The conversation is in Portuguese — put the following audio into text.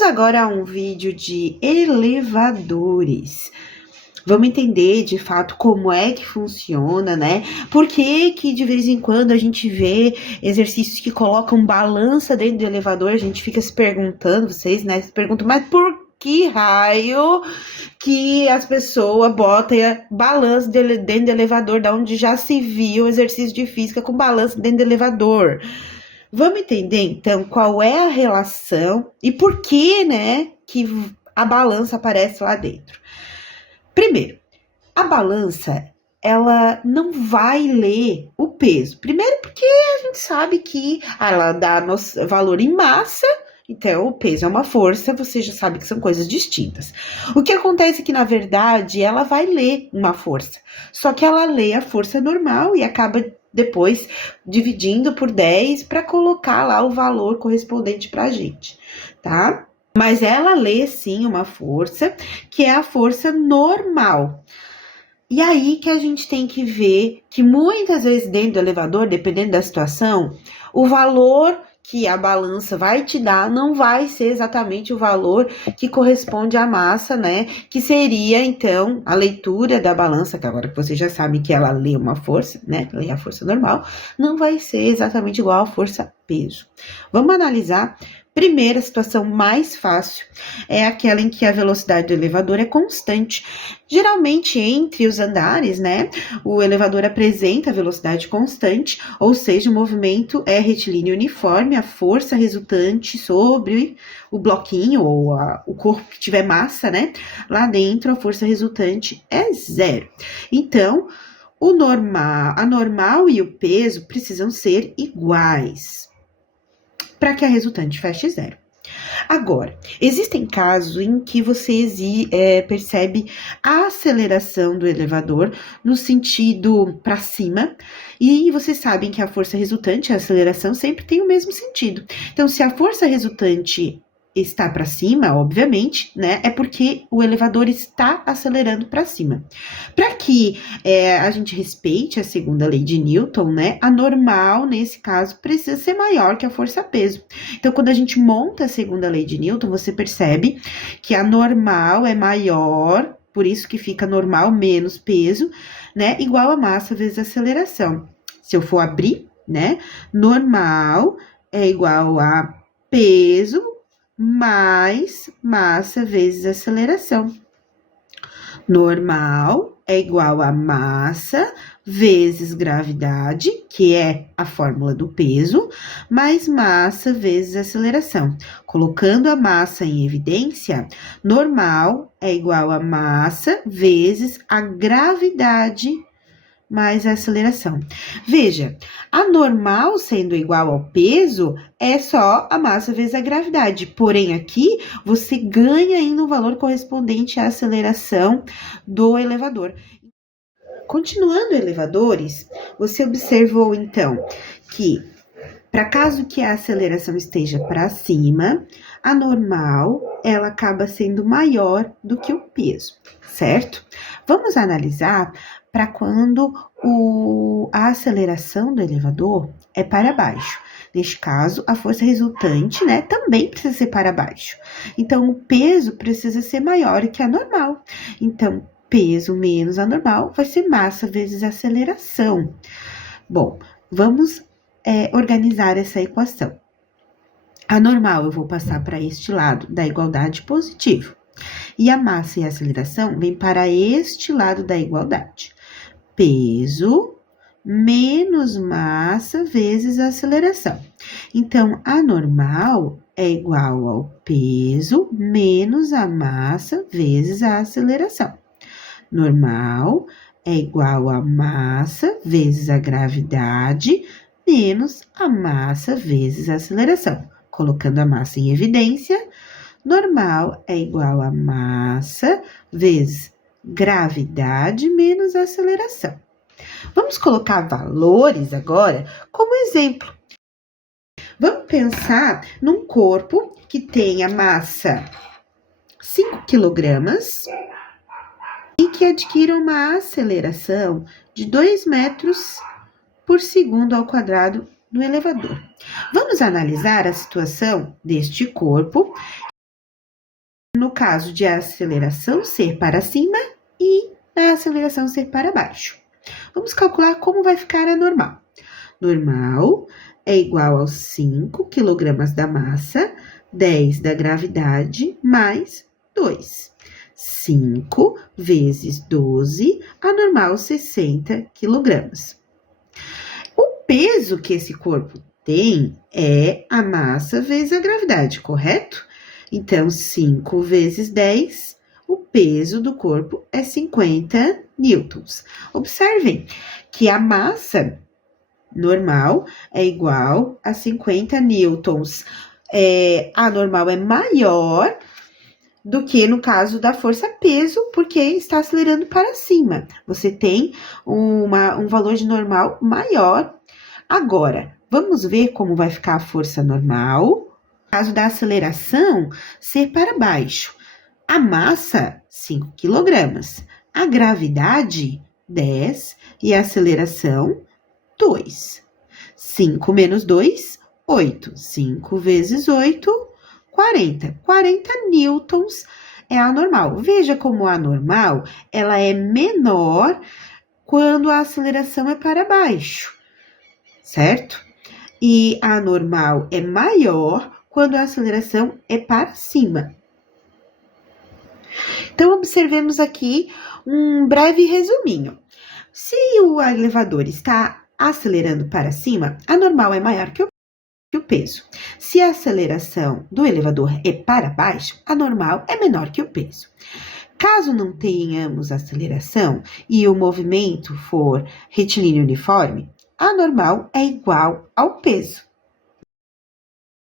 Vamos agora a um vídeo de elevadores. Vamos entender de fato como é que funciona, né? Por que que de vez em quando a gente vê exercícios que colocam balança dentro do elevador? A gente fica se perguntando, vocês, né? Se perguntam, mas por que raio que as pessoas botam balança dentro do elevador, da onde já se viu exercício de física com balança dentro do elevador? Vamos entender, então, qual é a relação e por que, né, que a balança aparece lá dentro. Primeiro, a balança, ela não vai ler o peso. Primeiro porque a gente sabe que ela dá nosso valor em massa, então o peso é uma força, você já sabe que são coisas distintas. O que acontece é que, na verdade, ela vai ler uma força, só que ela lê a força normal e acaba depois dividindo por 10 para colocar lá o valor correspondente para a gente, tá? Mas ela lê sim uma força, que é a força normal. E aí que a gente tem que ver que muitas vezes dentro do elevador, dependendo da situação, o valor que a balança vai te dar não vai ser exatamente o valor que corresponde à massa, né? Que seria, então, a leitura da balança, que agora que você já sabe que ela lê uma força, né? Lê a força normal, não vai ser exatamente igual à força peso. Vamos analisar. Primeira situação mais fácil é aquela em que a velocidade do elevador é constante. Geralmente, entre os andares, né, o elevador apresenta velocidade constante, ou seja, o movimento é retilíneo uniforme, a força resultante sobre o bloquinho ou o corpo que tiver massa, né, lá dentro a força resultante é zero. Então, a normal e o peso precisam ser iguais para que a resultante feche zero. Agora, existem casos em que você percebe a aceleração do elevador no sentido para cima, e vocês sabem que a força resultante e a aceleração sempre tem o mesmo sentido. Então, se a força resultante está para cima, obviamente, né, é porque o elevador está acelerando para cima. Para que a gente respeite a segunda lei de Newton, né, a normal, nesse caso, precisa ser maior que a força-peso. Então, quando a gente monta a segunda lei de Newton, você percebe que a normal é maior, por isso que fica normal menos peso, né, igual a massa vezes a aceleração. Se eu for abrir, né, normal é igual a peso mais massa vezes aceleração. Normal é igual a massa vezes gravidade, que é a fórmula do peso, mais massa vezes aceleração. Colocando a massa em evidência, normal é igual a massa vezes a gravidade mais a aceleração. Veja, a normal sendo igual ao peso é só a massa vezes a gravidade. Porém, aqui você ganha ainda um valor correspondente à aceleração do elevador. Continuando elevadores, você observou então que, para caso que a aceleração esteja para cima, a normal ela acaba sendo maior do que o peso, certo? Vamos analisar para quando a aceleração do elevador é para baixo. Neste caso, a força resultante, né, também precisa ser para baixo. Então, o peso precisa ser maior que a normal. Então, peso menos a normal vai ser massa vezes aceleração. Bom, vamos organizar essa equação. A normal eu vou passar para este lado da igualdade positivo. E a massa e a aceleração vem para este lado da igualdade. Peso menos massa vezes a aceleração. Então, a normal é igual ao peso menos a massa vezes a aceleração. Normal é igual a massa vezes a gravidade menos a massa vezes a aceleração. Colocando a massa em evidência, normal é igual a massa vezes gravidade menos aceleração. Vamos colocar valores agora como exemplo. Vamos pensar num corpo que tenha massa 5 quilogramas e que adquira uma aceleração de 2 metros por segundo ao quadrado no elevador. Vamos analisar a situação deste corpo no caso de a aceleração ser para cima e a aceleração ser para baixo. Vamos calcular como vai ficar a normal. Normal é igual aos 5 kg da massa, 10 da gravidade, mais 2. 5 vezes 12, a normal 60 kg. O peso que esse corpo tem é a massa vezes a gravidade, correto? Então, 5 vezes 10, o peso do corpo é 50 newtons. Observem que a massa normal é igual a 50 newtons. A normal é maior do que no caso da força-peso, porque está acelerando para cima. Você tem um valor de normal maior. Agora, vamos ver como vai ficar a força normal. No caso da aceleração, ser para baixo. A massa, 5 kg. A gravidade, 10. E a aceleração, 2. 5 menos 2, 8. 5 vezes 8, 40. 40 newtons é a normal. Veja como a normal, ela é menor quando a aceleração é para baixo, certo? E a normal é maior quando a aceleração é para cima. Então, observemos aqui um breve resuminho. Se o elevador está acelerando para cima, a normal é maior que o peso. Se a aceleração do elevador é para baixo, a normal é menor que o peso. Caso não tenhamos aceleração e o movimento for retilíneo uniforme, a normal é igual ao peso.